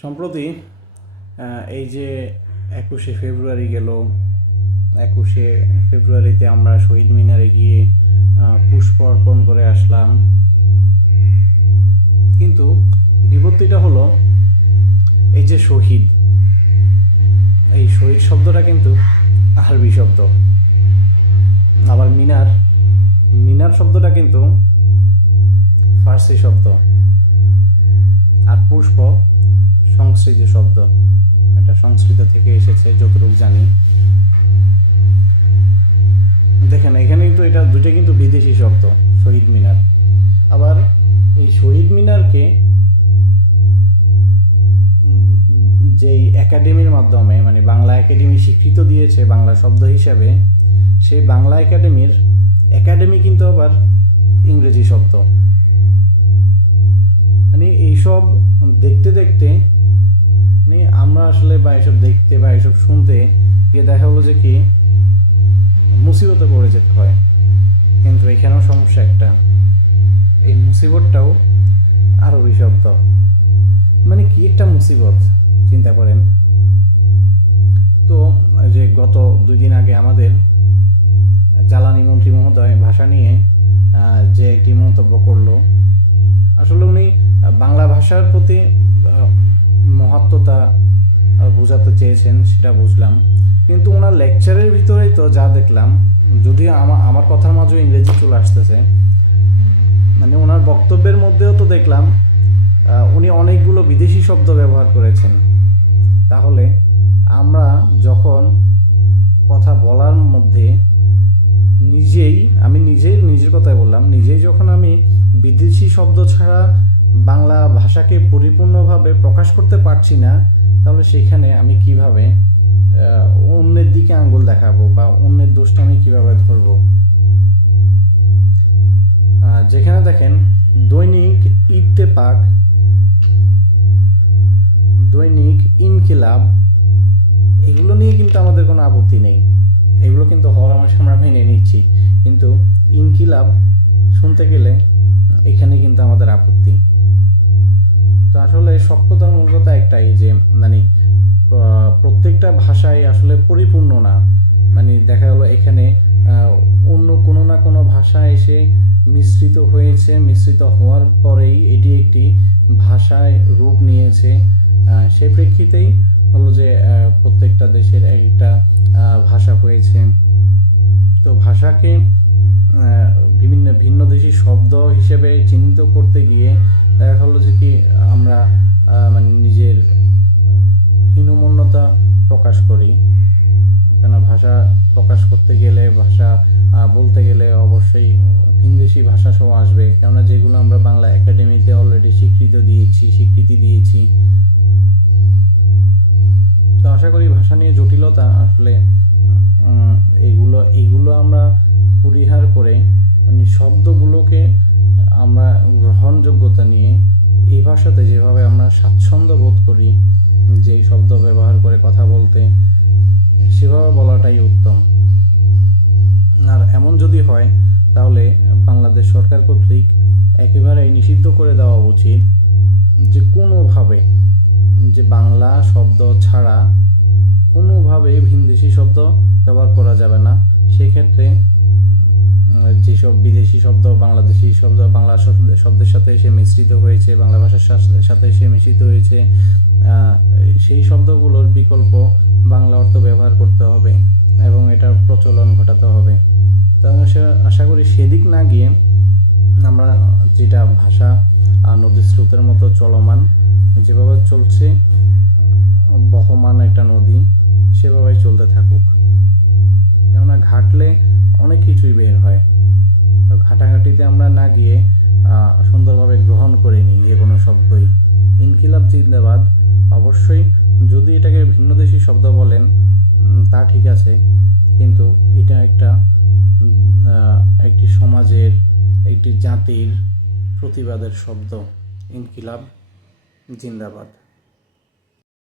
সম্প্রতি এই যে 21শে ফেব্রুয়ারি গেল, 21শে ফেব্রুয়ারিতে আমরা শহীদ মিনারে গিয়ে পুষ্প অর্পণ করে আসলাম। কিন্তু বিপত্তিটা হলো এই যে শহীদ, এই শহীদ শব্দটা কিন্তু আরবি শব্দ, আবার মিনার শব্দটা কিন্তু ফার্সি শব্দ, আর পুষ্প সংস্কৃত শব্দ। এটা সংস্কৃত থেকে এসেছে যতটুকু জানি। দেখেন এখানে কিন্তু এটা দুটো কিন্তু বিদেশি শব্দ, শহীদ মিনার। আবার এই শহীদ মিনারকে যেই একাডেমির মাধ্যমে, মানে বাংলা একাডেমি স্বীকৃত দিয়েছে বাংলা শব্দ হিসাবে, সেই বাংলা একাডেমি কিন্তু আবার ইংরেজি শব্দ। মানে এইসব দেখতে মানে আমরা আসলে বা এসব দেখতে বা এসব শুনতে গিয়ে দেখা হলো যে কি মুসিবতে পড়ে যেতে হয়। কিন্তু এখানেও সমস্যা একটা, এই মুসিবতটাও আরবি শব্দ। মানে কি একটা মুসিবত চিন্তা করেন তো। যে গত 2 দিন আগে আমাদের জ্বালানি মন্ত্রী মহোদয় ভাষা নিয়ে যে একটি মন্তব্য করলো, আসলে উনি বাংলা ভাষার প্রতি মহত্বতা বোঝাতে চেয়েছেন, সেটা বুঝলাম। কিন্তু ওনার লেকচারের ভিতরেই তো যা দেখলাম, যদিও আমার কথার মাঝেও ইংরেজি চলে আসতেছে, মানে ওনার বক্তব্যের মধ্যেও তো দেখলাম উনি অনেকগুলো বিদেশি শব্দ ব্যবহার করেছেন। তাহলে আমরা যখন কথা বলার মধ্যে আমি নিজের কথাই বললাম, যখন আমি বিদেশি শব্দ ছাড়া বাংলা ভাষাকে পরিপূর্ণভাবে প্রকাশ করতে পারছি না, তাহলে সেখানে আমি কিভাবে অন্যের দিকে আঙ্গুল দেখাবো বা অন্যের দোষটা আমি কিভাবে ধরবো? যেখানে দেখেন দৈনিক ইত্তেফাক, দৈনিক ইনকিলাব, এগুলো নিয়ে কিন্তু আমাদের কোনো আপত্তি নেই, এগুলো কিন্তু হওয়ার আমরা মেনে নিচ্ছি। কিন্তু ইনকিলাব শুনতে গেলে এখানে কিন্তু আমাদের আপত্তি। তো আসলে সব কথার মূল কথা একটাই, যে মানে প্রত্যেকটা ভাষাই আসলে পরিপূর্ণ না। মানে দেখা গেলো এখানে অন্য কোনো না কোনো ভাষা এসে মিশ্রিত হয়েছে, মিশ্রিত হওয়ার পরেই এটি একটি ভাষায় রূপ নিয়েছে। সেই প্রেক্ষিতেই হলো যে প্রত্যেকটা দেশের একটা ভাষা হয়েছে। তো ভাষাকে ভিন্ন দেশি শব্দ হিসেবে চিহ্নিত করতে গিয়ে দেখা হলো যে কি আমরা মানে নিজের হীনমন্যতা প্রকাশ করি। কেন ভাষা প্রকাশ করতে গেলে, ভাষা বলতে গেলে অবশ্যই ভিনদেশি ভাষা সহ আসবে, কেননা যেগুলো আমরা বাংলা একাডেমিতে অলরেডি স্বীকৃতি দিয়েছি। তো আশা করি ভাষা নিয়ে জটিলতা আসলে এইগুলো আমরা পরিহার করে, মানে শব্দগুলোকে আমরা গ্রহণযোগ্যতা নিয়ে এই ভাষাতে যেভাবে আমরা স্বাচ্ছন্দ্য বোধ করি, যে শব্দ ব্যবহার করে কথা বলতে, সেভাবে বলাটাই উত্তম। আর এমন যদি হয় তাহলে বাংলাদেশ সরকার কর্তৃক একেবারেই নিষিদ্ধ করে দেওয়া উচিত যে কোনোভাবে, যে বাংলা শব্দ ছাড়া কোনোভাবে ভিনদেশি শব্দ ব্যবহার করা যাবে না। সেক্ষেত্রে যেসব বিদেশি শব্দ বাংলাদেশি শব্দ বাংলা শব্দের সাথে এসে মিশ্রিত হয়েছে, বাংলা ভাষার সাথে এসে মিশ্রিত হয়েছে, সেই শব্দগুলোর বিকল্প বাংলা অর্থ ব্যবহার করতে হবে এবং এটার প্রচলন ঘটাতে হবে। তো আশা করি সেদিক না গিয়ে আমরা যেটা ভাষা নদী স্রোতের মতো চলমান, যেভাবে চলছে বহমান একটা নদী, সেভাবেই চলতে থাকুক। কেননা ঘাটলে অনেক কিছুই বের হয়। তো ঘাটাঘাটিতে আমরা না গিয়ে সুন্দরভাবে গ্রহণ করে নিই যে কোনো শব্দই। ইনকিলাব জিন্দাবাদ, অবশ্যই যদি এটাকে ভিন্নদেশী শব্দ বলেন তা ঠিক আছে, কিন্তু এটা একটি সমাজের, একটি জাতির প্রতিবাদের শব্দ। ইনকিলাব জিন্দাবাদ।